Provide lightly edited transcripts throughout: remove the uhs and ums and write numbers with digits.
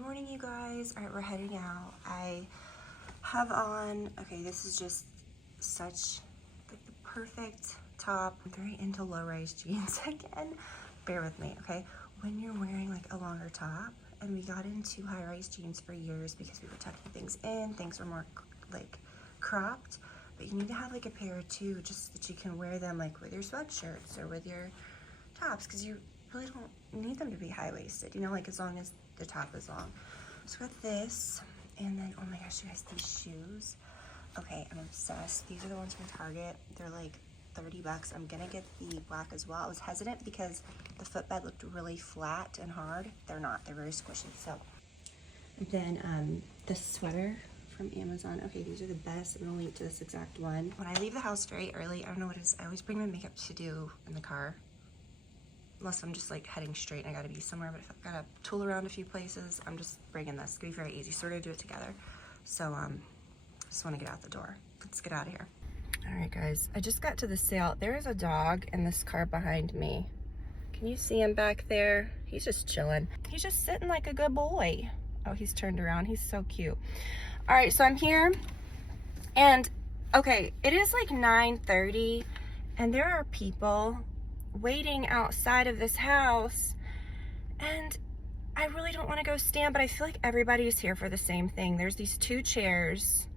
Morning, you guys. All right, we're heading out. I have on, okay, this is just such like the perfect top. I'm very into low-rise jeans again. Bear with me, okay? When you're wearing like a longer top, and we got into high-rise jeans for years because we were tucking things in, things were more like cropped, but you need to have like a pair or two just that you can wear them like with your sweatshirts or with your tops, because you really don't need them to be high-waisted, you know, like as long as the top is long. So I got this, and then oh my gosh, you guys, these shoes. Okay, I'm obsessed. These are the ones from Target. They're like 30 bucks. I'm gonna get the black as well. I was hesitant because the footbed looked really flat and hard. They're not, they're very squishy. So, and then the sweater from Amazon. Okay, these are the best. I'm gonna link to this exact one. When I leave the house very early, I don't know what it is, I always bring my makeup to do in the car. Unless I'm just like heading straight and I gotta be somewhere, but if I've gotta tool around a few places, I'm just bringing this. It's gonna be very easy, so we're gonna do it together. So just wanna get out the door. Let's get out of here. All right, guys, I just got to the sale. There is a dog in this car behind me. Can you see him back there? He's just chilling. He's just sitting like a good boy. Oh, he's turned around. He's so cute. All right, so I'm here, and okay, it is like 9:30, and there are people waiting outside of this house, and I really don't want to go stand, but I feel like everybody's here for the same thing. There's these two chairs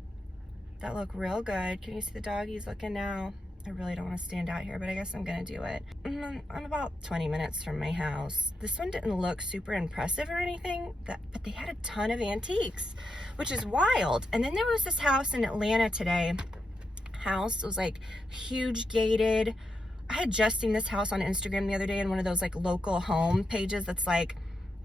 that look real good. Can you see the doggies looking now? I really don't want to stand out here, but I guess I'm gonna do it. I'm about 20 minutes from my house. This one didn't look super impressive or anything, but they had a ton of antiques, which is wild. And then there was this house in Atlanta today. House was like huge, gated. I had just seen this house on Instagram the other day in one of those like local home pages that's like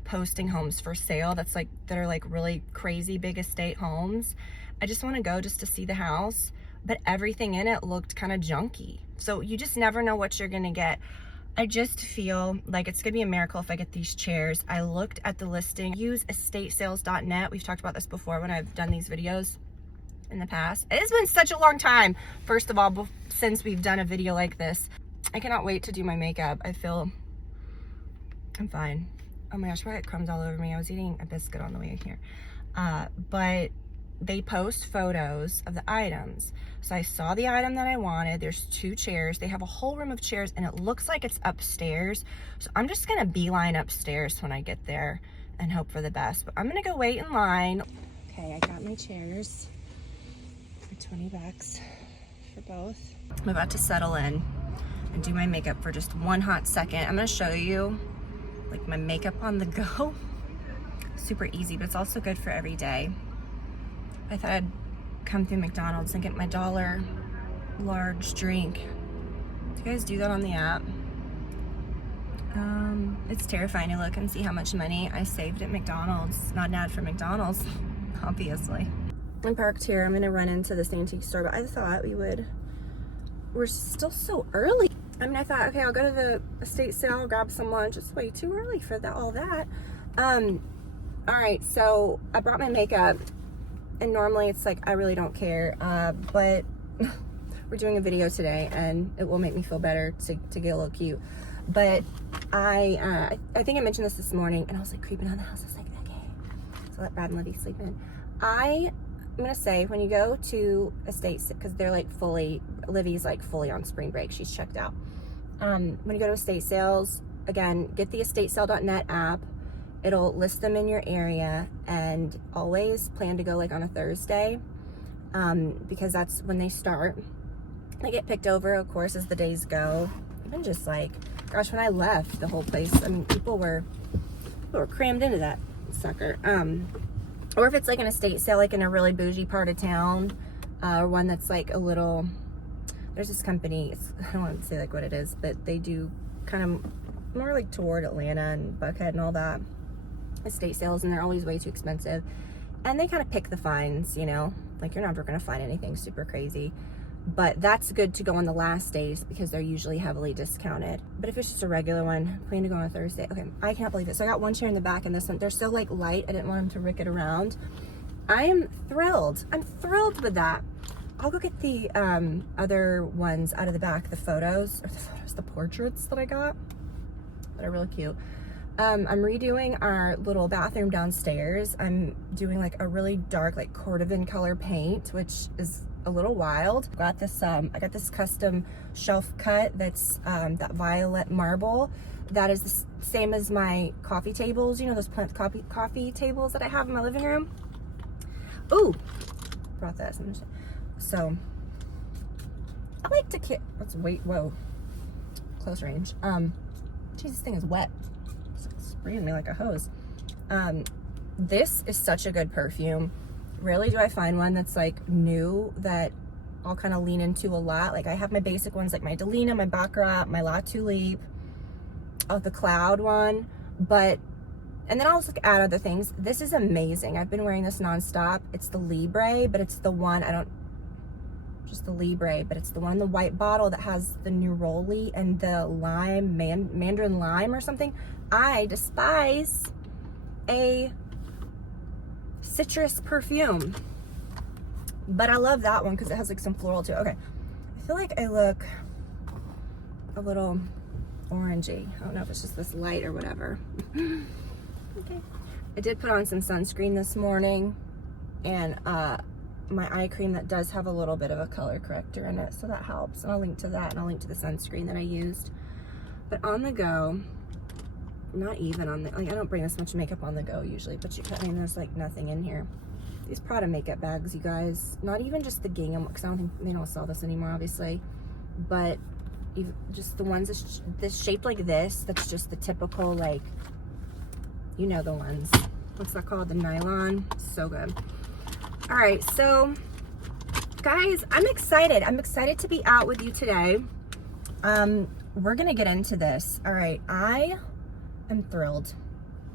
posting homes for sale, that are like really crazy big estate homes. I just want to go just to see the house, but everything in it looked kind of junky. So you just never know what you're gonna get. I just feel like it's gonna be a miracle if I get these chairs. I looked at the listing. Use estatesales.net. We've talked about this before when I've done these videos in the past. It has been such a long time, first of all, since we've done a video like this. I cannot wait to do my makeup. I feel I'm fine. Oh my gosh, why it crumbs all over me. I was eating a biscuit on the way here. But they post photos of the items. So I saw the item that I wanted. There's two chairs. They have a whole room of chairs, and it looks like it's upstairs. So I'm just gonna beeline upstairs when I get there and hope for the best. But I'm gonna go wait in line. Okay, I got my chairs for 20 bucks for both. I'm about to settle in and do my makeup for just one hot second. I'm gonna show you like my makeup on the go. Super easy, but it's also good for every day. I thought I'd come through McDonald's and get my $1 large drink. Do you guys do that on the app? It's terrifying to look and see how much money I saved at McDonald's. Not an ad for McDonald's, obviously. I'm parked here. I'm gonna run into this antique store, but I thought we're still so early. I mean, I thought, okay, I'll go to the estate sale, grab some lunch. It's way too early for all that. All right, so I brought my makeup, and normally it's like, I really don't care, but we're doing a video today, and it will make me feel better to get a little cute. But I think I mentioned this morning, and I was like creeping on the house. I was like, okay, so let Brad and Livy sleep in. I'm gonna say, when you go to estates, because they're like Livy's like fully on spring break, she's checked out. When you go to estate sales, again, get the estatesale.net app. It'll list them in your area, and always plan to go like on a Thursday, because that's when they start. They get picked over, of course, as the days go. Even just like, gosh, when I left the whole place, I mean, people were crammed into that sucker. Or if it's like an estate sale, like in a really bougie part of town, or one that's like a little, there's this company, I don't want to say like what it is, but they do kind of more like toward Atlanta and Buckhead and all that, estate sales, and they're always way too expensive. And they kind of pick the finds, you know, like you're never going to find anything super crazy. But that's good to go on the last days because they're usually heavily discounted. But if it's just a regular one, plan to go on a Thursday. Okay, I can't believe it. So I got one chair in the back, and this one, they're so like light, I didn't want them to rick it around. I am thrilled. I'm thrilled with that. I'll go get the other ones out of the back, the portraits that I got that are really cute. I'm redoing our little bathroom downstairs. I'm doing like a really dark, like cordovan color paint, which is a little wild. I got this custom shelf cut that's that violet marble. That is the same as my coffee tables. You know those plant coffee tables that I have in my living room? Ooh, brought this. So I like to let's wait, whoa, close range. Geez, this thing is wet. It's spraying me like a hose. This is such a good perfume. Rarely do I find one that's like new that I'll kind of lean into a lot. Like I have my basic ones like my Delina, my Baccarat, my La Tulipe, the Cloud one, and then I'll just add other things. This is amazing. I've been wearing this nonstop. It's the Libre, but it's the one, just the Libre, but it's the one in the white bottle that has the neroli and the lime, mandarin lime or something. I despise a citrus perfume, but I love that one because it has like some floral too. Okay, I feel like I look a little orangey. I don't know if it's just this light or whatever. Okay. I did put on some sunscreen this morning, and my eye cream that does have a little bit of a color corrector in it, so that helps. And I'll link to that, and I'll link to the sunscreen that I used. But on the go, not even on the, like I don't bring this much makeup on the go usually, but I mean there's like nothing in here. These Prada makeup bags, you guys, not even just the gingham, because I don't think they don't sell this anymore obviously, but just the ones that's shaped like this, that's just the typical, like, you know the ones. What's that called? The nylon. So good. All right, so guys, I'm excited. I'm excited to be out with you today. We're gonna get into this. All right, I am thrilled.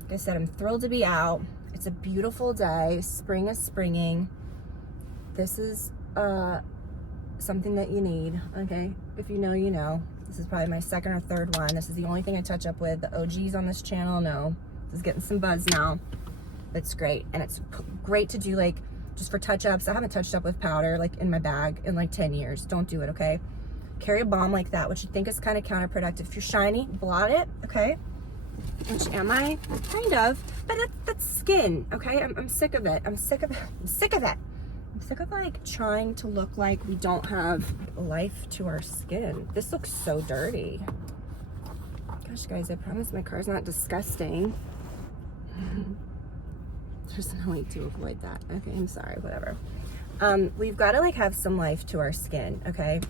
Like I said, I'm thrilled to be out. It's a beautiful day. Spring is springing. This is something that you need, okay? If you know, you know. This is probably my second or third one. This is the only thing I touch up with. The OGs on this channel, no. This is getting some buzz now. It's great, and it's great to do like just for touch-ups. I haven't touched up with powder like in my bag in like 10 years. Don't do it, okay? Carry a balm like that, which you think is kind of counterproductive. If you're shiny, blot it, okay? Which am I? Kind of, but that's skin, okay? I'm sick of it. I'm sick of it. I'm sick of it. I'm sick of like trying to look like we don't have life to our skin. This looks so dirty. Gosh, guys, I promise my car's not disgusting. There's no way to avoid that. Okay, I'm sorry, whatever. We've got to like have some life to our skin, okay?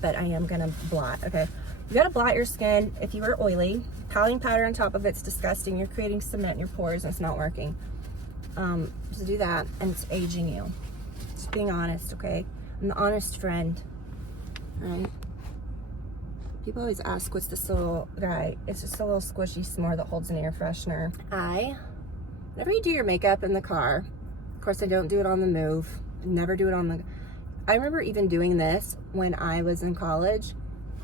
But I am gonna blot, okay? You gotta blot your skin. If you are oily, powdering powder on top of it's disgusting. You're creating cement in your pores and it's not working. So do that, and it's aging you. Just being honest, okay? I'm the honest friend, right? People always ask, what's this little guy? It's just a little squishy s'more that holds an air freshener. Whenever you do your makeup in the car, of course I don't do it on the move. I never do it on the, I remember even doing this when I was in college.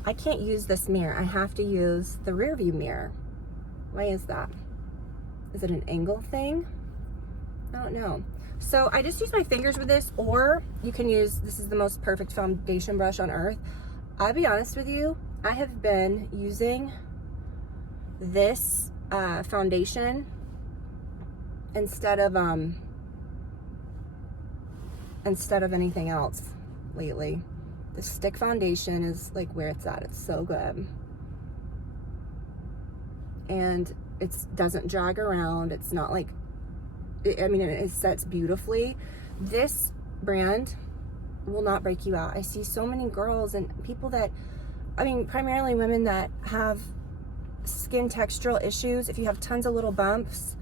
I can't use this mirror. I have to use the rear view mirror. Why is that? Is it an angle thing? I don't know. So I just use my fingers with this, or you can use, this is the most perfect foundation brush on earth. I'll be honest with you, I have been using this foundation instead of anything else lately. The stick foundation is like where it's at. It's so good. And it doesn't drag around. It's not like, I mean, it sets beautifully. This brand will not break you out. I see so many girls and people that, I mean, primarily women that have skin textural issues. If you have tons of little bumps,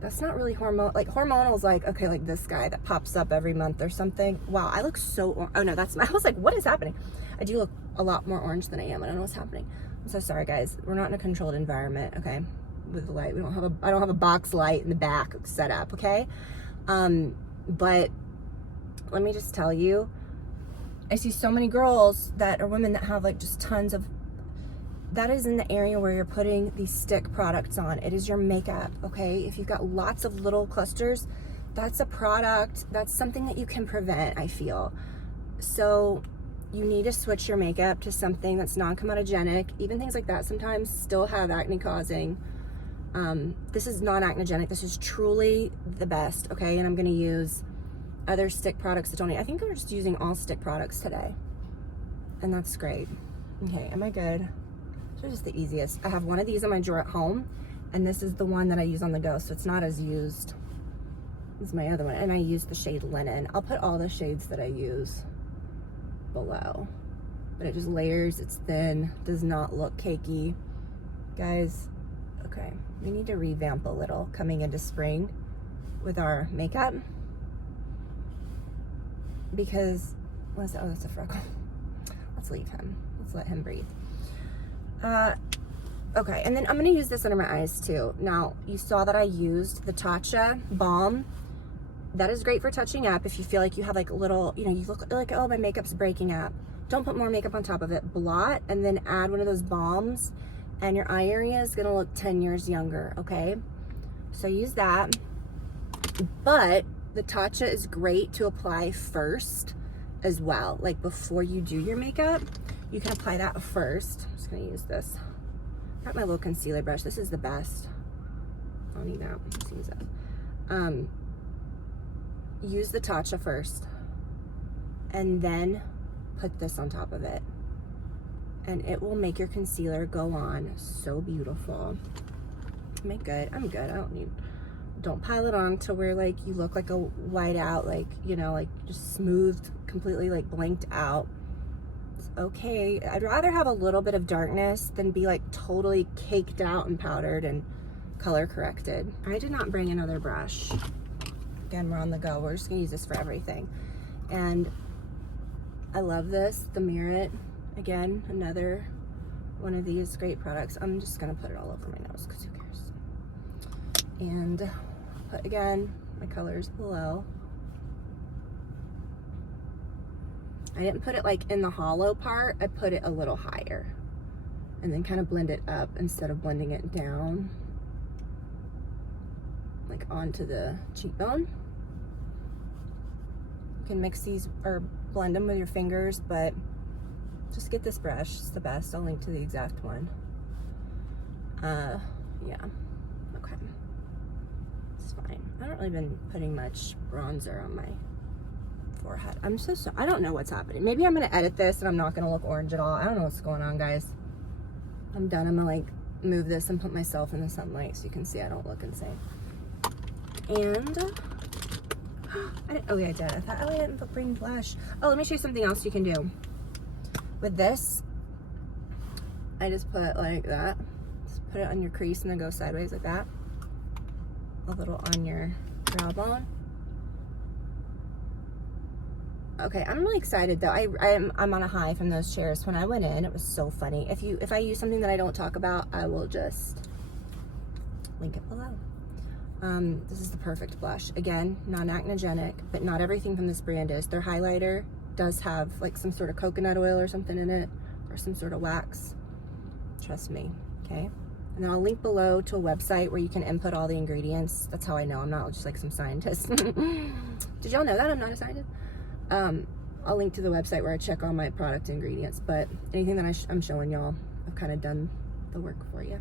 that's not really hormonal is like, okay, like this guy that pops up every month or something. Wow, I look so, oh no, I was like, what is happening? I do look a lot more orange than I am. I don't know what's happening. I'm so sorry, guys. We're not in a controlled environment, okay? With the light, I don't have a box light in the back set up, okay? But let me just tell you, I see so many girls that are women that have like just tons of, that is in the area where you're putting these stick products on. It is your makeup, okay? If you've got lots of little clusters, that's a product, that's something that you can prevent, I feel. So you need to switch your makeup to something that's non-comedogenic. Even things like that sometimes still have acne causing This is non-acnogenic. This is truly the best, okay? And I'm gonna use other stick products that don't need. I think I'm just using all stick products today. And that's great. Okay, am I good? This is just the easiest. I have one of these in my drawer at home, and this is the one that I use on the go, so it's not as used as my other one. And I use the shade Linen. I'll put all the shades that I use below. But it just layers, it's thin, does not look cakey. Guys, okay, we need to revamp a little coming into spring with our makeup. Because, what is that? Oh, that's a freckle. Let's leave him. Let's let him breathe. Okay, and then I'm gonna use this under my eyes too. Now, you saw that I used the Tatcha Balm. That is great for touching up if you feel like you have like little, you know, you look like, oh, my makeup's breaking up. Don't put more makeup on top of it. Blot and then add one of those balms and your eye area is gonna look 10 years younger, okay? So use that. But the Tatcha is great to apply first as well. Like before you do your makeup, you can apply that first. I'm just gonna use this. Got my little concealer brush. This is the best. I don't need that. Let's use that. Use the Tatcha first and then put this on top of it. And it will make your concealer go on so beautiful. Am I good? I'm good. I don't need, don't pile it on to where like you look like a white out, like, you know, like just smoothed, completely like blanked out. It's okay. I'd rather have a little bit of darkness than be like totally caked out and powdered and color corrected. I did not bring another brush. Again, we're on the go. We're just gonna use this for everything. And I love this, the Merit. Again, another one of these great products. I'm just gonna put it all over my nose because who cares? And put, again, my colors below. I didn't put it like in the hollow part, I put it a little higher. And then kind of blend it up instead of blending it down. Like onto the cheekbone. You can mix these or blend them with your fingers, but just get this brush, it's the best. I'll link to the exact one. Yeah, okay. It's fine. I haven't really been putting much bronzer on my forehead. I'm so sorry. I don't know what's happening. Maybe I'm gonna edit this and I'm not gonna look orange at all. I don't know what's going on, guys. I'm done. I'm gonna like move this and put myself in the sunlight so you can see I don't look insane. And oh yeah, I did. I thought, oh, I didn't bring blush. Oh, let me show you something else you can do. With this, I just put it like that. Just put it on your crease and then go sideways like that. A little on your brow bone. Okay, I'm really excited though. I'm on a high from those chairs. When I went in, it was so funny. If I use something that I don't talk about, I will just link it below. This is the perfect blush. Again, non-acnogenic, but not everything from this brand is. Their highlighter does have like some sort of coconut oil or something in it, or some sort of wax. Trust me, okay? And then I'll link below to a website where you can input all the ingredients. That's how I know I'm not just like some scientist. Did y'all know that I'm not a scientist? I'll link to the website where I check all my product ingredients, but anything that I'm showing y'all, I've kind of done the work for you.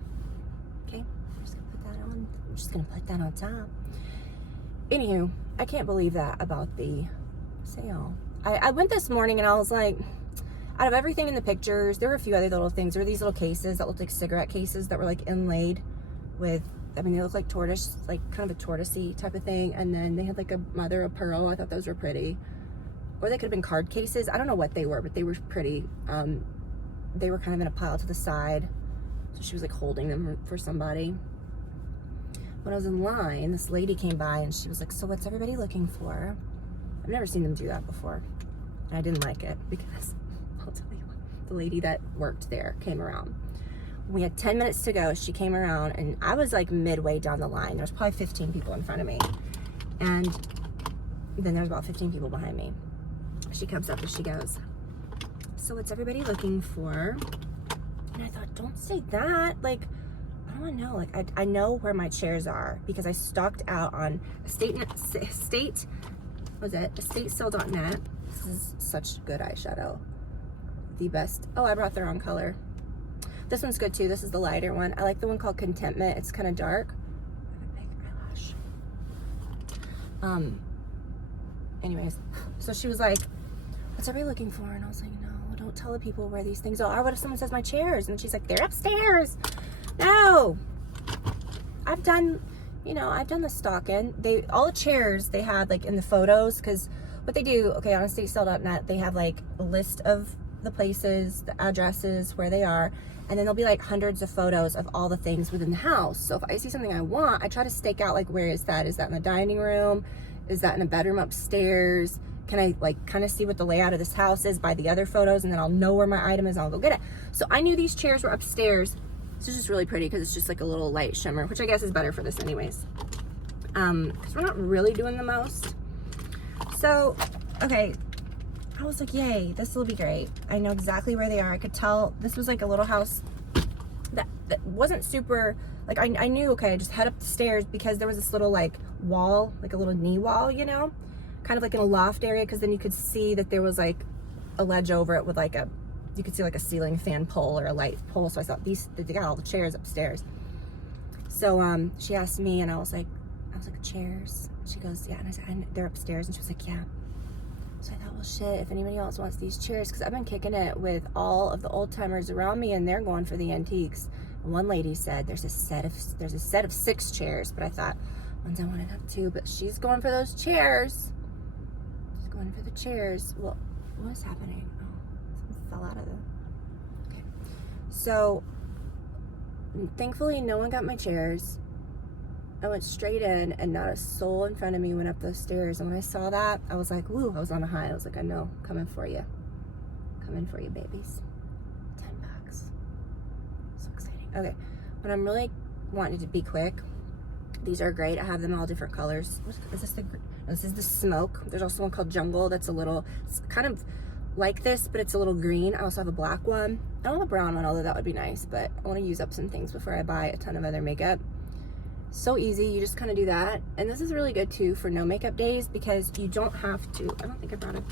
Okay, I'm just gonna put that on. I'm just gonna put that on top. Anywho, I can't believe that about the sale. I went this morning and I was like, out of everything in the pictures, there were a few other little things. There were these little cases that looked like cigarette cases that were like inlaid with, I mean, they look like tortoise, like kind of a tortoisey type of thing. And then they had like a mother of pearl. I thought those were pretty. Or they could have been card cases. I don't know what they were, but they were pretty. They were kind of in a pile to the side. So she was like holding them for somebody. When I was in line, this lady came by and she was like, so what's everybody looking for? I've never seen them do that before. And I didn't like it because, I'll tell you what, the lady that worked there came around. We had 10 minutes to go. She came around and I was like midway down the line. There's probably 15 people in front of me. And then there's about 15 people behind me. She comes up and she goes, so what's everybody looking for? And I thought, don't say that. Like, I don't want to know. Like, I know where my chairs are because I stocked out on estatesale.net. This is such good eyeshadow. The best. Oh, I brought the wrong color. This one's good too. This is the lighter one. I like the one called Contentment. It's kind of dark. I have a big eyelash. Anyways, so she was like, what's everybody looking for? And I was like, no, don't tell the people where these things are. What if someone says my chairs? And she's like, they're upstairs. No. I've done the stalking. All the chairs they had like in the photos, because what they do, okay, on estatesale.net, they have like a list of the places, the addresses, where they are, and then there'll be like hundreds of photos of all the things within the house. So if I see something I want, I try to stake out like, where is that? Is that in the dining room? Is that in a bedroom upstairs? Can I like kind of see what the layout of this house is by the other photos, and then I'll know where my item is and I'll go get it. So I knew these chairs were upstairs. This is just really pretty because it's just like a little light shimmer, which I guess is better for this anyways. Because we're not really doing the most. So, okay, I was like, yay, this will be great. I know exactly where they are. I could tell this was like a little house that wasn't super, like I knew, okay, I just head up the stairs because there was this little like wall, like a little knee wall, you know, kind of like in a loft area, because then you could see that there was like a ledge over it with like you could see like a ceiling fan pole or a light pole. So I thought they got all the chairs upstairs. So she asked me, and I was like, chairs? She goes, yeah. And I said, they're upstairs. And she was like, yeah. So I thought, well, shit, if anybody else wants these chairs, because I've been kicking it with all of the old timers around me, and they're going for the antiques. And one lady said there's a set of 6 chairs, but I thought, ones I wanted have 2, but she's going for those chairs. She's going for the chairs. Well, what is happening? Oh, something fell out of them. Okay. So thankfully no one got my chairs. I went straight in, and not a soul in front of me went up those stairs. And when I saw that, I was like, woo, I was on a high. I was like, I know, coming for you. Coming for you, babies. $10. So exciting. Okay, when I'm really wanting to be quick, these are great. I have them all different colors. Is this this is the Smoke. There's also one called Jungle that's it's kind of like this, but it's a little green. I also have a black one. I don't have a brown one, although that would be nice, but I want to use up some things before I buy a ton of other makeup. So easy, you just kind of do that. And this is really good too for no makeup days, because you don't have to, I don't think I brought it.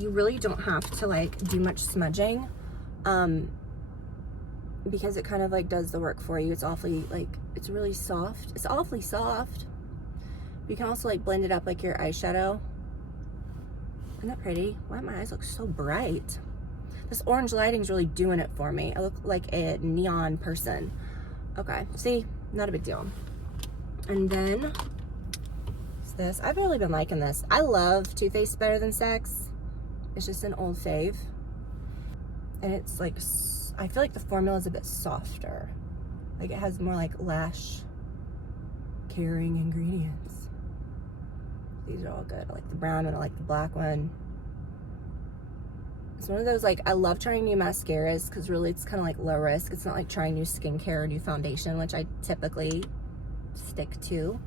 You really don't have to like do much smudging, because it kind of like does the work for you. It's awfully like, it's really soft. It's awfully soft. You can also like blend it up like your eyeshadow. Isn't that pretty? Why do my eyes look so bright? This orange lighting is really doing it for me. I look like a neon person. Okay, see, not a big deal. And then it's this. I've really been liking this. I love Too Faced Better Than Sex. It's just an old fave. And it's like, I feel like the formula is a bit softer. Like it has more like lash caring ingredients. These are all good. I like the brown one, I like the black one. It's one of those, like, I love trying new mascaras because really it's kind of like low risk. It's not like trying new skincare or new foundation, which I typically stick to.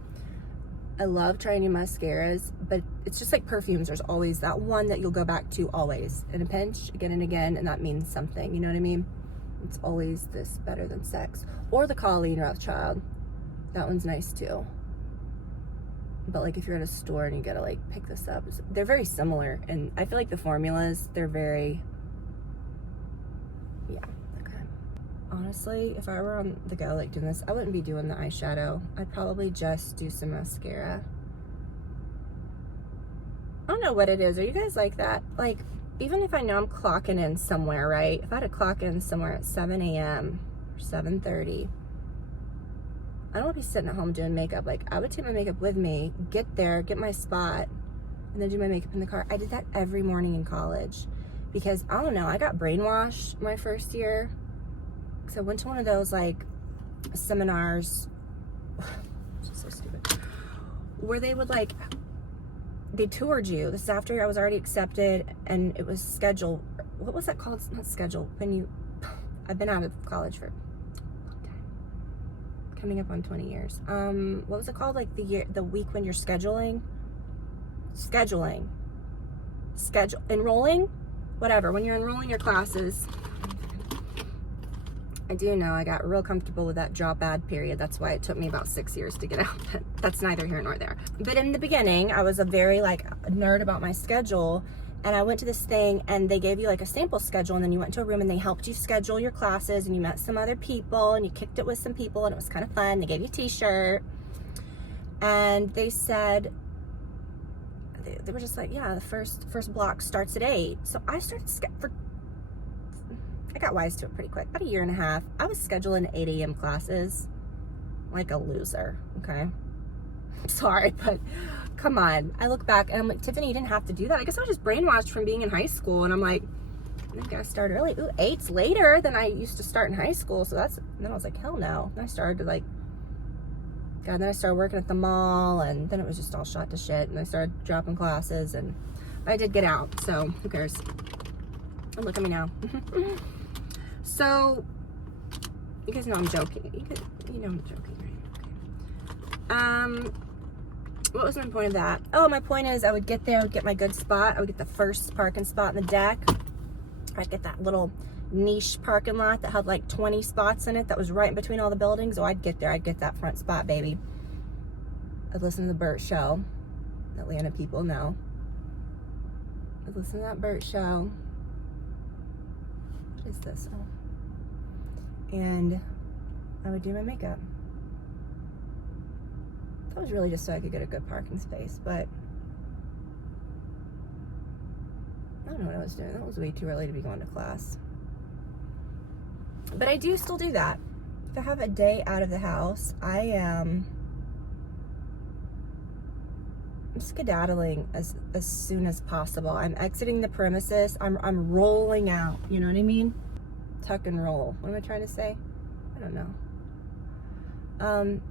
I love trying new mascaras, but it's just like perfumes. There's always that one that you'll go back to always. In a pinch, again and again, and that means something. You know what I mean? It's always this Better Than Sex. Or the Colleen Rothschild. That one's nice too. But like if you're at a store and you gotta like pick this up, they're very similar, and I feel like the formulas, they're very, yeah, okay. Honestly, if I were on the go like doing this, I wouldn't be doing the eyeshadow. I'd probably just do some mascara. I don't know what it is. Are you guys like that? Like, even if I know I'm clocking in somewhere, right? If I had to clock in somewhere at 7 a.m. or 7:30, I don't want to be sitting at home doing makeup. Like, I would take my makeup with me, get there, get my spot, and then do my makeup in the car. I did that every morning in college because, I don't know, I got brainwashed my first year. Because I went to one of those, like, seminars, which is so stupid, where they would, like, they toured you. This is after I was already accepted, and it was scheduled. What was that called? It's not scheduled. When you, I've been out of college for coming up on 20 years. What was it called? Like the week when you're enrolling, whatever. When you're enrolling your classes. I do know I got real comfortable with that drop ad period. That's why it took me about 6 years to get out. That's neither here nor there. But in the beginning, I was a very like nerd about my schedule, And I went to this thing and they gave you like a sample schedule, and then you went to a room and they helped you schedule your classes, and you met some other people and you kicked it with some people, and it was kind of fun. They gave you a t-shirt, and they said, they were just like, yeah, the first block starts at 8. So I started, I got wise to it pretty quick. About a year and a half, I was scheduling 8 a.m. classes like a loser, okay? I'm sorry, but come on. I look back and I'm like, Tiffany, you didn't have to do that. I guess I was just brainwashed from being in high school, and I'm like, I think I started early. Ooh, 8's later than I used to start in high school. So and then I was like, hell no. Then I started to like, God, then I started working at the mall, and then it was just all shot to shit, and I started dropping classes, and I did get out, so who cares? Oh, look at me now. So, you guys know I'm joking. You know I'm joking, right? Okay. What was my point of that? Oh, my point is I would get there, I would get my good spot. I would get the first parking spot in the deck. I'd get that little niche parking lot that had like 20 spots in it that was right in between all the buildings. So I'd get there, I'd get that front spot, baby. I'd listen to the Burt Show. Atlanta people know. I'd listen to that Burt Show. What is this? Oh. And I would do my makeup. That was really just so I could get a good parking space, but I don't know what I was doing. That was way too early to be going to class. But I do still do that. If I have a day out of the house, I'm skedaddling as soon as possible. I'm exiting the premises. I'm rolling out. You know what I mean? Tuck and roll. What am I trying to say? I don't know.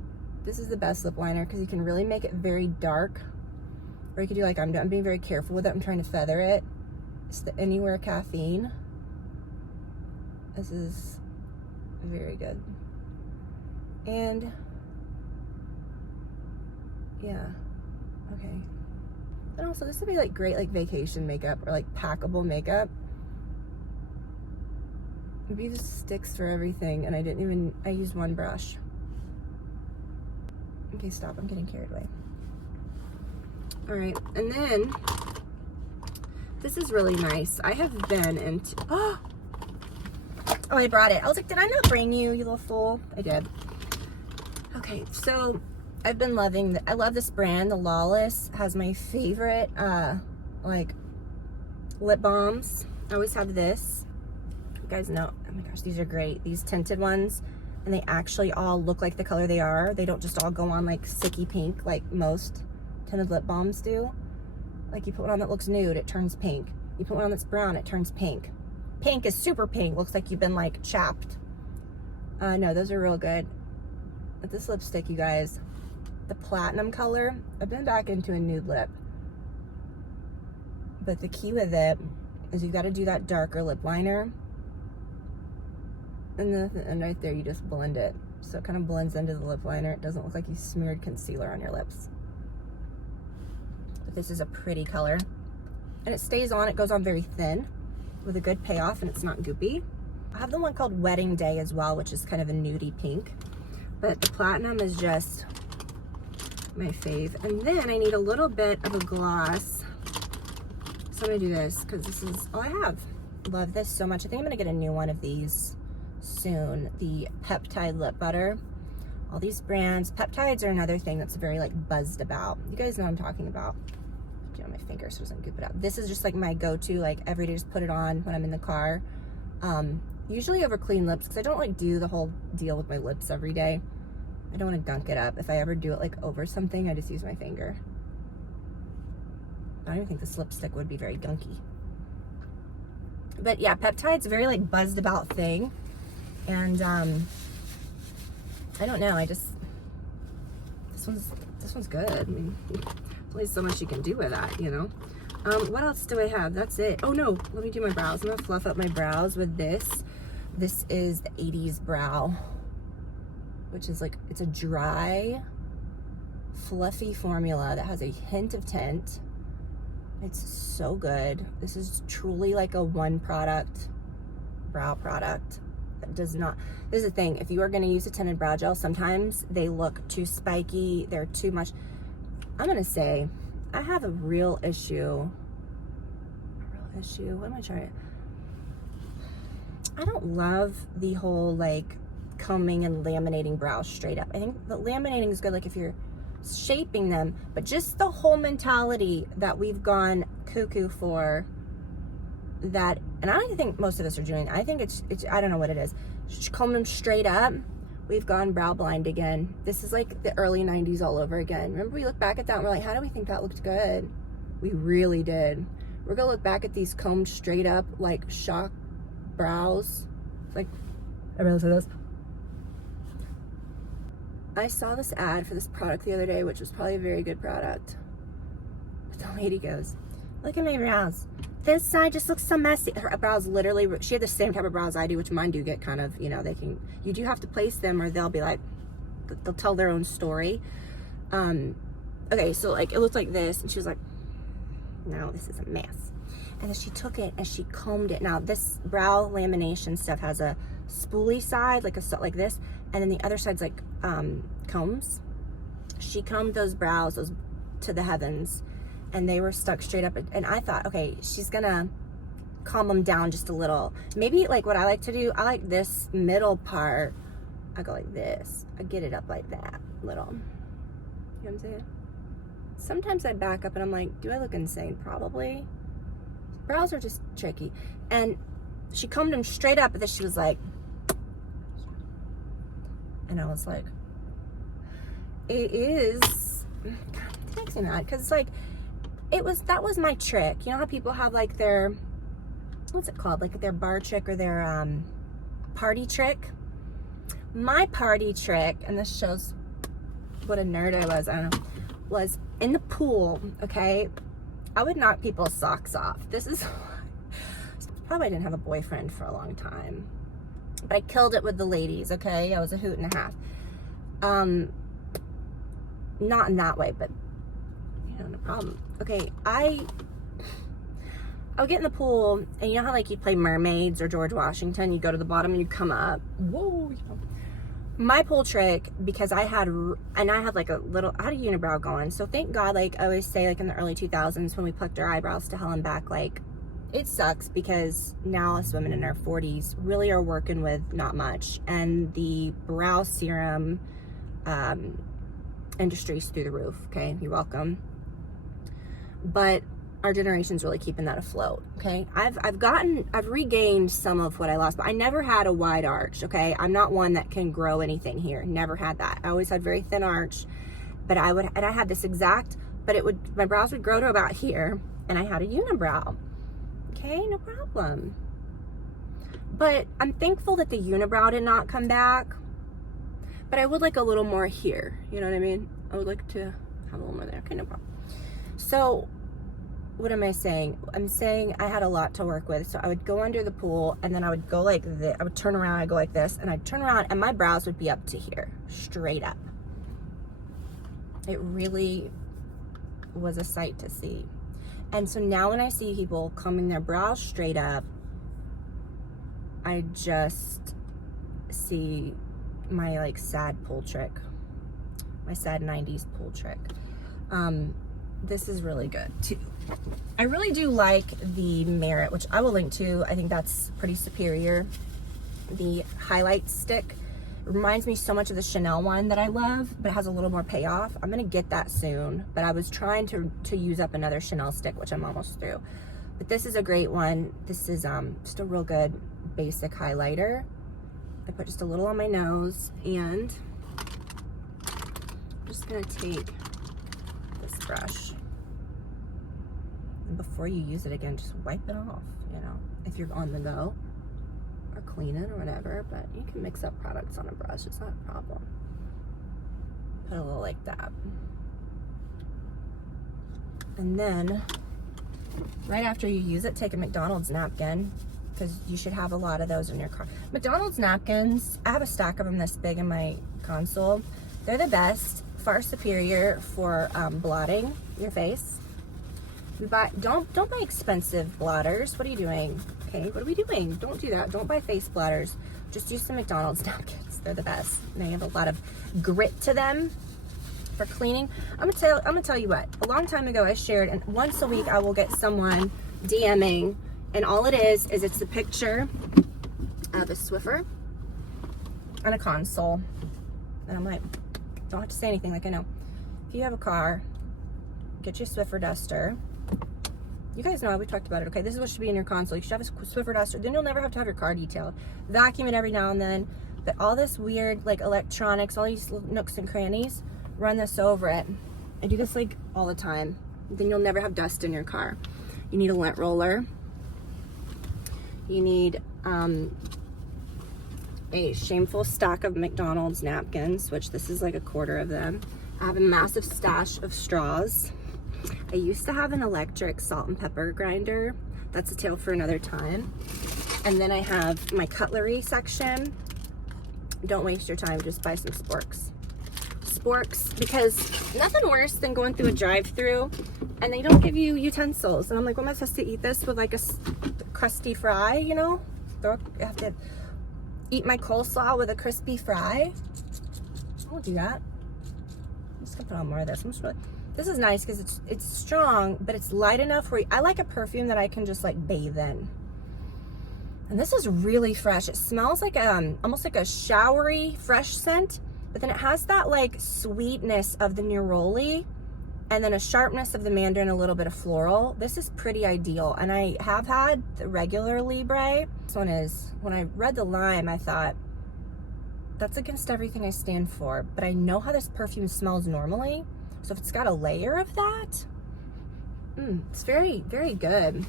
This is the best lip liner because you can really make it very dark. Or you could do like I'm being very careful with it. I'm trying to feather it. It's the Anywhere Caffeine. This is very good. And yeah, okay. And also this would be like great like vacation makeup or like packable makeup. Maybe this sticks for everything, and I used one brush. Okay, stop, I'm getting carried away. All right, and then this is really nice. I have been into, oh, I brought it. I was like, did I not bring you, you little fool? I did. Okay, so I've been loving, I love this brand. The Lawless has my favorite, like, lip balms. I always have this. You guys know, oh my gosh, these are great. These tinted ones, and they actually all look like the color they are. They don't just all go on like sicky pink like most tinted lip balms do. Like you put one on that looks nude, it turns pink. You put one on that's brown, it turns pink. Pink is super pink, looks like you've been like chapped. No, those are real good. But this lipstick, you guys, the platinum color, I've been back into a nude lip. But the key with it is you gotta do that darker lip liner. And right there, you just blend it. So it kind of blends into the lip liner. It doesn't look like you smeared concealer on your lips. But this is a pretty color. And it stays on, it goes on very thin with a good payoff, and it's not goopy. I have the one called Wedding Day as well, which is kind of a nudie pink. But the platinum is just my fave. And then I need a little bit of a gloss. So I'm gonna do this because this is all I have. Love this so much. I think I'm gonna get a new one of these soon. The peptide lip butter. All these brands. Peptides are another thing that's very like buzzed about. You guys know what I'm talking about. Do it on my finger so it doesn't goop it out. This is just like my go-to, like every day, just put it on when I'm in the car. Usually over clean lips because I don't like do the whole deal with my lips every day. I don't want to gunk it up. If I ever do it like over something, I just use my finger. I don't even think this lipstick would be very gunky. But yeah, peptide's a very like buzzed about thing. And I don't know, this one's good. I mean, there's only so much you can do with that, you know. What else do I have? That's it. Oh no, let me do my brows. I'm gonna fluff up my brows with this. This is the 80s brow, which is like, it's a dry, fluffy formula that has a hint of tint. It's so good. This is truly like a one product brow product. That does not, this is the thing, if you are gonna use a tinted brow gel, sometimes they look too spiky, they're too much. I'm gonna say, I have a real issue issue. What am I trying to... I don't love the whole like combing and laminating brows straight up. I think the laminating is good like if you're shaping them, but just the whole mentality that we've gone cuckoo for that, and I don't think most of us are doing. I think it's I don't know what it is. Just comb them straight up. We've gone brow blind again. This is like the early 90s all over again. Remember we look back at that and we're like, how do we think that looked good? We really did. We're gonna look back at these combed straight up like shock brows. Like, everybody look at this. I saw this ad for this product the other day, which was probably a very good product. But the lady goes, look at my brows. This side just looks so messy. Her brows literally, she had the same type of brows I do, which mine do get kind of, you know, they can, you do have to place them or they'll be like, they'll tell their own story. Okay, so like, it looked like this, and she was like, no, this is a mess. And then she took it and she combed it. Now this brow lamination stuff has a spoolie side, like like this, and then the other side's like combs. She combed those brows to the heavens, and they were stuck straight up. And I thought, okay, she's gonna calm them down just a little. Maybe like what I like to do, I like this middle part, I go like this. I get it up like that, little. You know what I'm saying? Sometimes I back up and I'm like, do I look insane? Probably. Brows are just tricky. And she combed them straight up, but then she was like, and I was like, it is, God, it makes me mad, because it's like, that was my trick. You know how people have like their, what's it called? Like their bar trick or their party trick? My party trick, and this shows what a nerd I was, I don't know, was in the pool, okay? I would knock people's socks off. This is probably I didn't have a boyfriend for a long time, but I killed it with the ladies, okay? I was a hoot and a half. Not in that way, but you know, no problem. Okay, I would get in the pool, and you know how like you play mermaids or George Washington, you go to the bottom and you come up. Whoa, you know. My pool trick, because I had like I had a unibrow going, so thank God, like I always say, like in the early 2000s when we plucked our eyebrows to hell and back, like it sucks because now us women in our 40s really are working with not much, and the brow serum industry's through the roof. Okay, you're welcome. But our generation's really keeping that afloat. Okay, I've regained some of what I lost, but I never had a wide arch. Okay, I'm not one that can grow anything here. Never had that. I always had very thin arch, but I had this exact, but my brows would grow to about here, and I had a unibrow. Okay, no problem. But I'm thankful that the unibrow did not come back, but I would like a little more here. You know what I mean? I would like to have a little more there. Okay, no problem. So what am I saying? I'm saying I had a lot to work with. So I would go under the pool, and then I would go like this. I would turn around, I'd go like this, and I'd turn around, and my brows would be up to here, straight up. It really was a sight to see. And so now when I see people combing their brows straight up, I just see my like sad pool trick, my sad 90s pool trick. This is really good too. I really do like the Merit, which I will link to. I think that's pretty superior. The highlight stick reminds me so much of the Chanel one that I love, but it has a little more payoff. I'm gonna get that soon, but I was trying to use up another Chanel stick, which I'm almost through. But this is a great one. This is just a real good basic highlighter. I put just a little on my nose, and I'm just gonna take this brush, and before you use it again, just wipe it off, you know, if you're on the go, or clean it or whatever. But you can mix up products on a brush, it's not a problem. Put a little like that, and then right after you use it, take a McDonald's napkin, because you should have a lot of those in your car. McDonald's napkins, I have a stack of them this big in my console. They're the best, far superior for blotting your face. Don't buy expensive blotters. What are you doing? Okay, what are we doing? Don't do that. Don't buy face blotters. Just use some McDonald's napkins. They're the best. They have a lot of grit to them for cleaning. I'm gonna tell you what. A long time ago, I shared, and once a week I will get someone DMing, and all it is it's a picture of a Swiffer on a console. And I'm like, don't have to say anything, like I know. If you have a car, get your Swiffer duster. You guys know, we've talked about it, okay? This is what should be in your console. You should have a Swiffer duster. Then you'll never have to have your car detailed. Vacuum it every now and then. But all this weird, like, electronics, all these little nooks and crannies, run this over it. I do this, like, all the time. Then you'll never have dust in your car. You need a lint roller. You need a shameful stack of McDonald's napkins, which this is like a quarter of them. I have a massive stash of straws. I used to have an electric salt and pepper grinder. That's a tale for another time. And then I have my cutlery section. Don't waste your time, just buy some sporks. Sporks, because nothing worse than going through a drive-through and they don't give you utensils. And I'm like, what am I supposed to eat this with, like a crusty fry, you know? I have to eat my coleslaw with a crispy fry. I won't do that. I'm just gonna put on more of this. This is nice because it's strong, but it's light enough where I like a perfume that I can just like bathe in. And this is really fresh. It smells like almost like a showery, fresh scent, but then it has that like sweetness of the neroli and then a sharpness of the mandarin, a little bit of floral. This is pretty ideal. And I have had the regular Libre. This one is, when I read the lime, I thought, that's against everything I stand for. But I know how this perfume smells normally. So if it's got a layer of that, it's very, very good.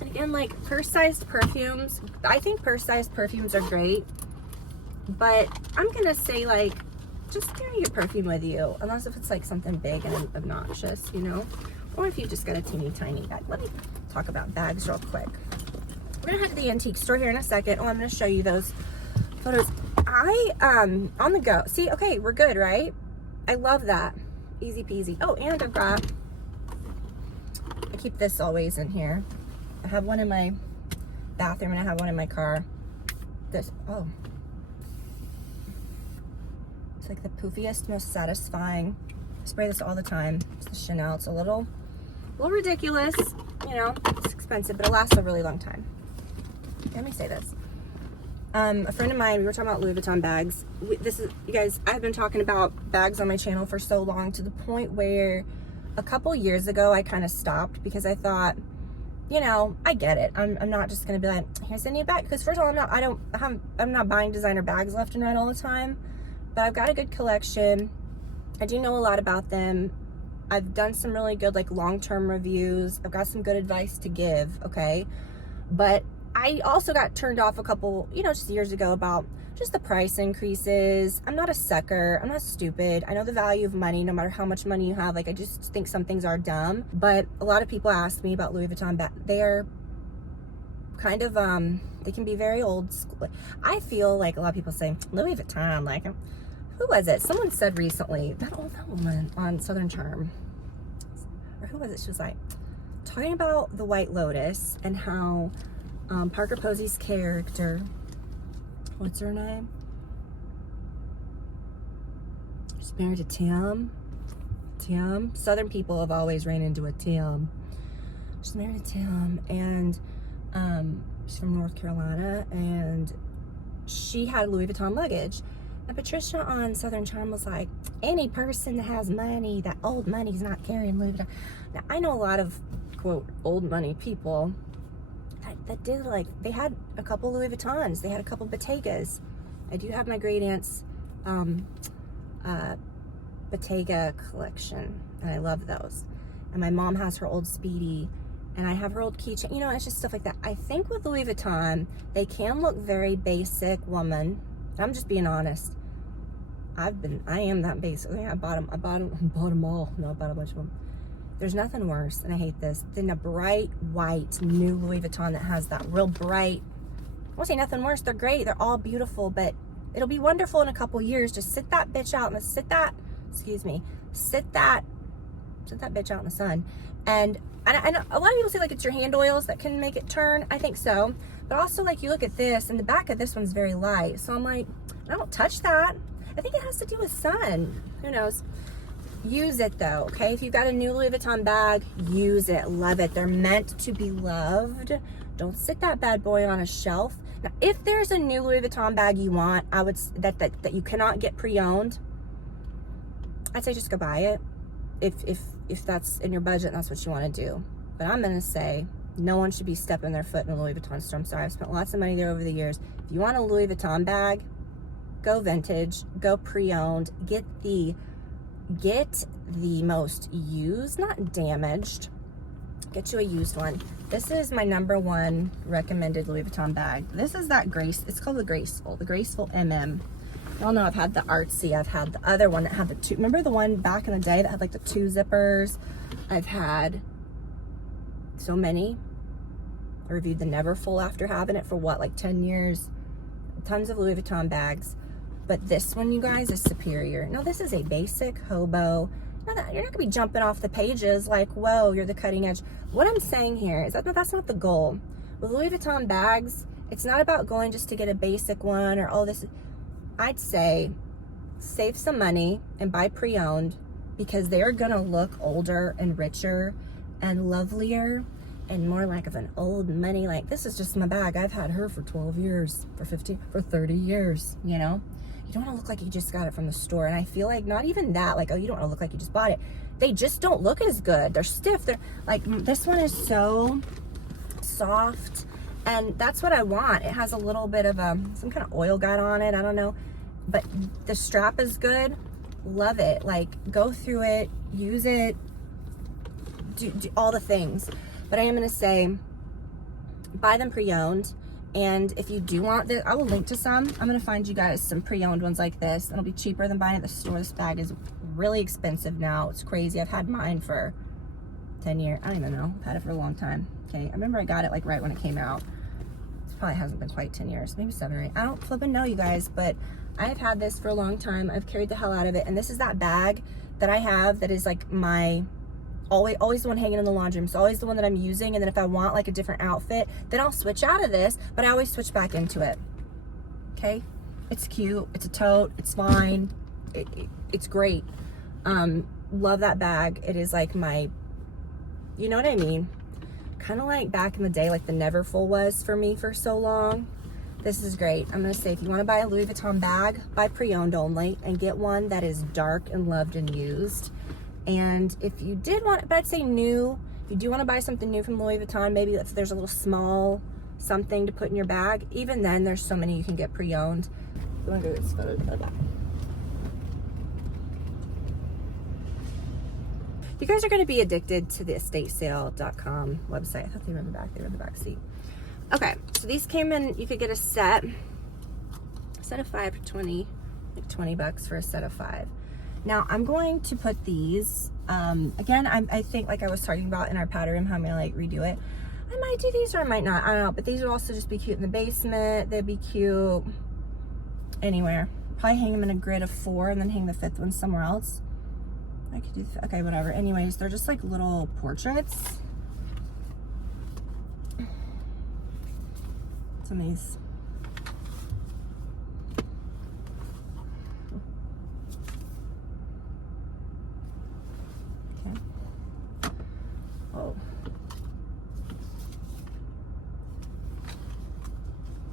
And again, like purse-sized perfumes, I think purse-sized perfumes are great. But I'm gonna say, like, just carry your perfume with you, unless if it's like something big and obnoxious, you know? Or if you just got a teeny tiny bag. Let me talk about bags real quick. We're gonna head to the antique store here in a second. Oh, I'm gonna show you those photos. On the go. See, okay, we're good, right? I love that. Easy peasy. Oh, and I keep this always in here. I have one in my bathroom and I have one in my car. Oh. It's like the poofiest, most satisfying. I spray this all the time. It's the Chanel. It's a little ridiculous. You know, it's expensive, but it lasts a really long time. Let me say this. A friend of mine, we were talking about Louis Vuitton bags. You guys, I've been talking about bags on my channel for so long, to the point where a couple years ago I kind of stopped because I thought, you know, I get it. I'm not just gonna be like, here's a new bag. Because first of all, I'm not buying designer bags left and right all the time. But I've got a good collection. I do know a lot about them. I've done some really good like long-term reviews. I've got some good advice to give, okay? But I also got turned off a couple, you know, just years ago about just the price increases. I'm not a sucker. I'm not stupid. I know the value of money, no matter how much money you have. Like, I just think some things are dumb. But a lot of people ask me about Louis Vuitton bags. They are kind of, they can be very old school. I feel like a lot of people say, Louis Vuitton, like, who was it? Someone said recently, that woman on Southern Charm, or who was it? She was like, talking about the White Lotus and how Parker Posey's character, what's her name? She's married to Tim. Southern people have always ran into a Tim. She's married to Tim, and she's from North Carolina, and she had Louis Vuitton luggage. And Patricia on Southern Charm was like, any person that has money, that old money's not carrying Louis Vuitton. Now, I know a lot of, quote, old money people that did, like, they had a couple Louis Vuittons, they had a couple Bottegas. I do have my great aunt's Bottega collection, and I love those. And my mom has her old Speedy, and I have her old keychain. You know, it's just stuff like that. I think with Louis Vuitton, they can look very basic woman. I'm just being honest. I am that basic. I bought them all. No, I bought a bunch of them. There's nothing worse, and I hate this, than a bright white new Louis Vuitton that has that real bright, I won't say nothing worse, they're great, they're all beautiful, but it'll be wonderful in a couple years. Just sit that bitch out and sit that bitch out in the sun. And I know a lot of people say like it's your hand oils that can make it turn. I think so. But also, like, you look at this, and the back of this one's very light. So I'm like, I don't touch that. I think it has to do with sun. Who knows? Use it though, okay? If you've got a new Louis Vuitton bag, use it, love it. They're meant to be loved. Don't sit that bad boy on a shelf. Now, if there's a new Louis Vuitton bag you want, I would, that you cannot get pre-owned, I'd say just go buy it. If that's in your budget and that's what you want to do. But I'm gonna say, no one should be stepping their foot in a Louis Vuitton store. I'm sorry, I've spent lots of money there over the years. If you want a Louis Vuitton bag, go vintage, go pre-owned, get the most used, not damaged. Get you a used one. This is my #1 recommended Louis Vuitton bag. This is that it's called the Graceful MM. Y'all know I've had the artsy, I've had the other one that had the two, remember the one back in the day that had like the 2 zippers? I've had so many. I reviewed the Neverfull after having it for what, like 10 years. Tons of Louis Vuitton bags. But this one, you guys, is superior. Now, this is a basic hobo. Now, you're not gonna be jumping off the pages like, whoa, you're the cutting edge. What I'm saying here is that's not the goal. With Louis Vuitton bags, it's not about going just to get a basic one or all this. I'd say save some money and buy pre-owned, because they're gonna look older and richer and lovelier and more like of an old money. Like, this is just my bag. I've had her for 12 years, for 15, for 30 years, you know? You don't want to look like you just got it from the store. And I feel like not even that, like, oh, you don't want to look like you just bought it. They just don't look as good. They're stiff. They're like, this one is so soft, and that's what I want. It has a little bit of some kind of oil gut on it. I don't know, but the strap is good. Love it. Like, go through it, use it, do all the things. But I am going to say, buy them pre-owned. And if you do want this, I will link to some. I'm going to find you guys some pre-owned ones like this. It'll be cheaper than buying at the store. This bag is really expensive now. It's crazy. I've had mine for 10 years. I don't even know. I've had it for a long time. Okay. I remember I got it like right when it came out. It probably hasn't been quite 10 years. Maybe 7 or 8. I don't flipping know, you guys, but I've had this for a long time. I've carried the hell out of it. And this is that bag that I have that is like my... always the one hanging in the laundry room. It's always the one that I'm using. And then if I want like a different outfit, then I'll switch out of this, but I always switch back into it. Okay. It's cute. It's a tote. It's fine. It's great. Love that bag. It is like my, you know what I mean? Kind of like back in the day, like the Neverfull was for me for so long. This is great. I'm going to say, if you want to buy a Louis Vuitton bag, buy pre-owned only and get one that is dark and loved and used. And if you did want, but I'd say new, if you do want to buy something new from Louis Vuitton, maybe if there's a little small something to put in your bag, even then there's so many you can get pre-owned. You want to go get this photo to the back. You guys are going to be addicted to the estatesale.com website. I thought they were in the back. They were in the back seat. Okay, so these came in, you could get a set of 5 for 20, like $20 for a set of 5. Now, I'm going to put these, again, I think like I was talking about in our powder room, how I'm going to like redo it. I might do these or I might not, I don't know, but these would also just be cute in the basement. They'd be cute anywhere. Probably hang them in a grid of 4 and then hang the 5th one somewhere else. I could do, okay, whatever. Anyways, they're just like little portraits. Some of these.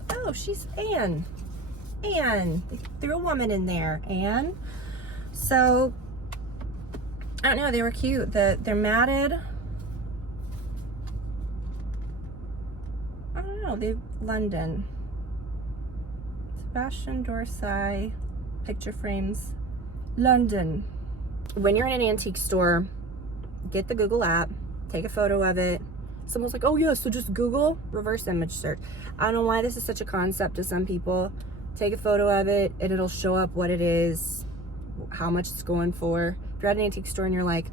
Oh, she's Anne. Anne. They threw a woman in there. Anne. So, I don't know. They were cute. They're matted. I don't know. They London. Sebastian Dorsey. Picture frames. London. When you're in an antique store, get the Google app. Take a photo of it. Someone's like, oh yeah, so just Google reverse image search. I don't know why this is such a concept to some people. Take a photo of it and it'll show up what it is, how much it's going for. If you're at an antique store and you're like,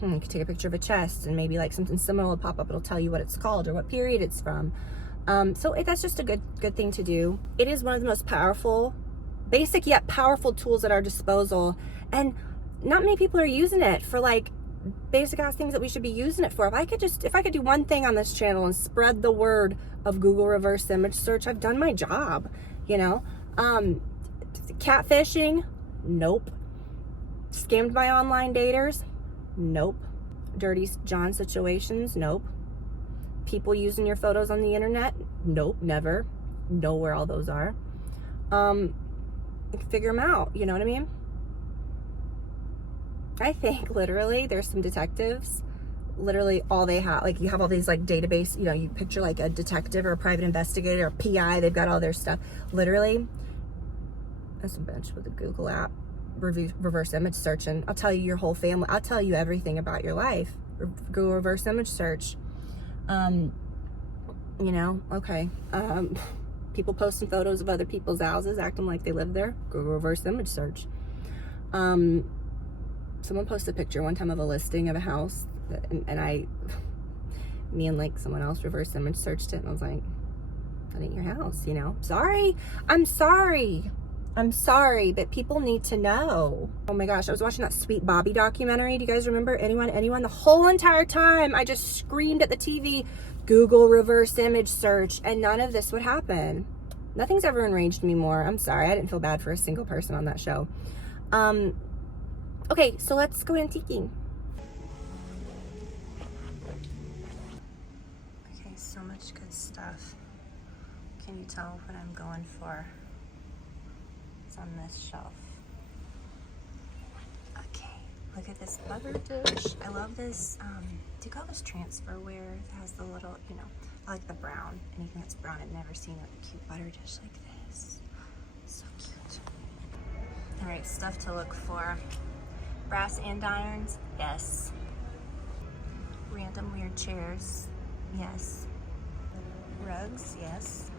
you can take a picture of a chest and maybe like something similar will pop up. It'll tell you what it's called or what period it's from. So that's just a good thing to do. It is one of the most powerful, basic yet powerful tools at our disposal. And not many people are using it for like basic ass things that we should be using it for. If I could do one thing on this channel and spread the word of Google reverse image search, I've done my job, you know. Catfishing, nope. Scammed by online daters? Nope. Dirty John situations? Nope. People using your photos on the internet? Nope, never. Know where all those are. Figure them out, you know what I mean? I think literally there's some detectives, literally all they have, like you have all these like database, you know, you picture like a detective or a private investigator or PI, they've got all their stuff. Literally, that's a bench with a Google app, reverse image searching. I'll tell you your whole family, I'll tell you everything about your life. Go reverse image search. You know, okay. People posting photos of other people's houses, acting like they live there. Go reverse image search. Someone posted a picture one time of a listing of a house, and me and like someone else reverse image searched it, and I was like, that ain't your house, you know? I'm sorry, but people need to know. Oh my gosh, I was watching that Sweet Bobby documentary. Do you guys remember? Anyone? The whole entire time, I just screamed at the TV, Google reverse image search, and none of this would happen. Nothing's ever enraged me more. I'm sorry, I didn't feel bad for a single person on that show. Okay, so let's go antiquing. Okay, so much good stuff. Can you tell what I'm going for? It's on this shelf. Okay, look at this butter dish. I love this, do you call this transferware? It has the little, you know, I like the brown. Anything that's brown, I've never seen a cute butter dish like this. So cute. All right, stuff to look for. Brass andirons, yes. Random weird chairs, yes. Rugs, yes.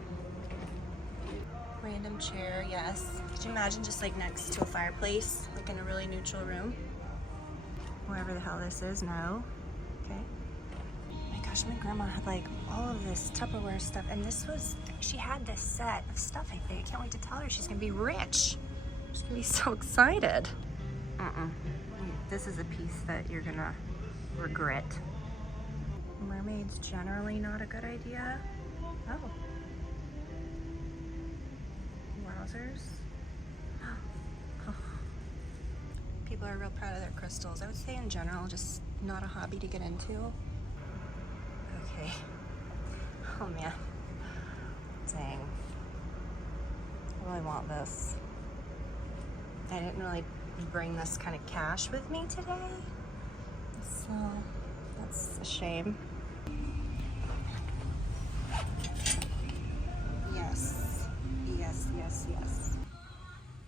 Random chair, yes. Could you imagine just like next to a fireplace, like in a really neutral room? Wherever the hell this is, no. Okay. Oh my gosh, my grandma had like all of this Tupperware stuff, and she had this set of stuff, I think. I can't wait to tell her she's gonna be rich. She's gonna be so excited. This is a piece that you're gonna regret. Mermaids generally not a good idea. Oh. Wowzers. People are real proud of their crystals. I would say in general, just not a hobby to get into. Okay. Oh man. Dang. I really want this. I didn't really bring this kind of cash with me today, so that's a shame. Yes.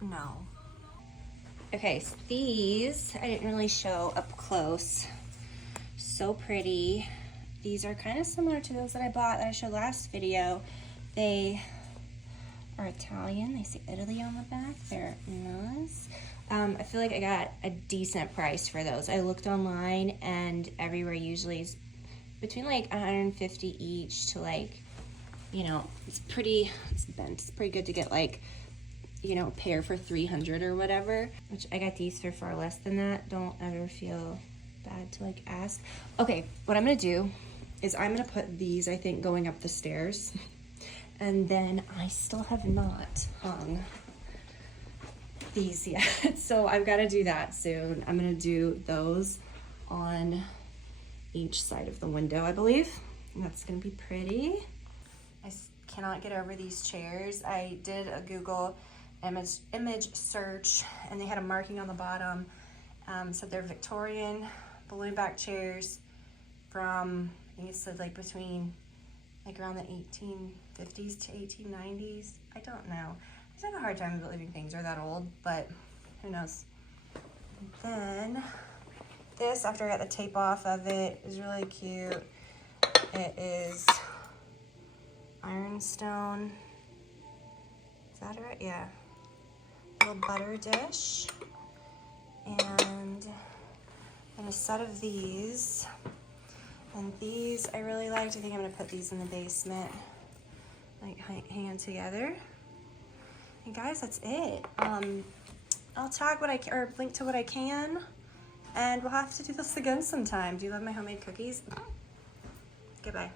No. Okay, so these I didn't really show up close. So pretty. These are kind of similar to those that I bought that I showed last video. They are Italian. They say Italy on the back. They're nice. I feel like I got a decent price for those. I looked online and everywhere usually is between like 150 each to like, you know, it's pretty good to get like, you know, a pair for 300 or whatever, which I got these for far less than that. Don't ever feel bad to like ask. Okay, what I'm gonna do is I'm gonna put these, I think, going up the stairs. And then I still have not hung these yet. So I've got to do that soon. I'm going to do those on each side of the window, I believe. And that's going to be pretty. I cannot get over these chairs. I did a Google image search and they had a marking on the bottom. So they're Victorian balloon back chairs from, I think it said like between like around the 1850s to 1890s. I don't know. I have a hard time believing things are that old, but who knows. And then this, after I got the tape off of it, is really cute. It is ironstone. Is that right? Yeah. Little butter dish. And a set of these. And these I really liked. I think I'm gonna put these in the basement, like hanging together. And guys, that's it. I'll tag what I can, or link to what I can, and we'll have to do this again sometime. Do you love my homemade cookies? Goodbye.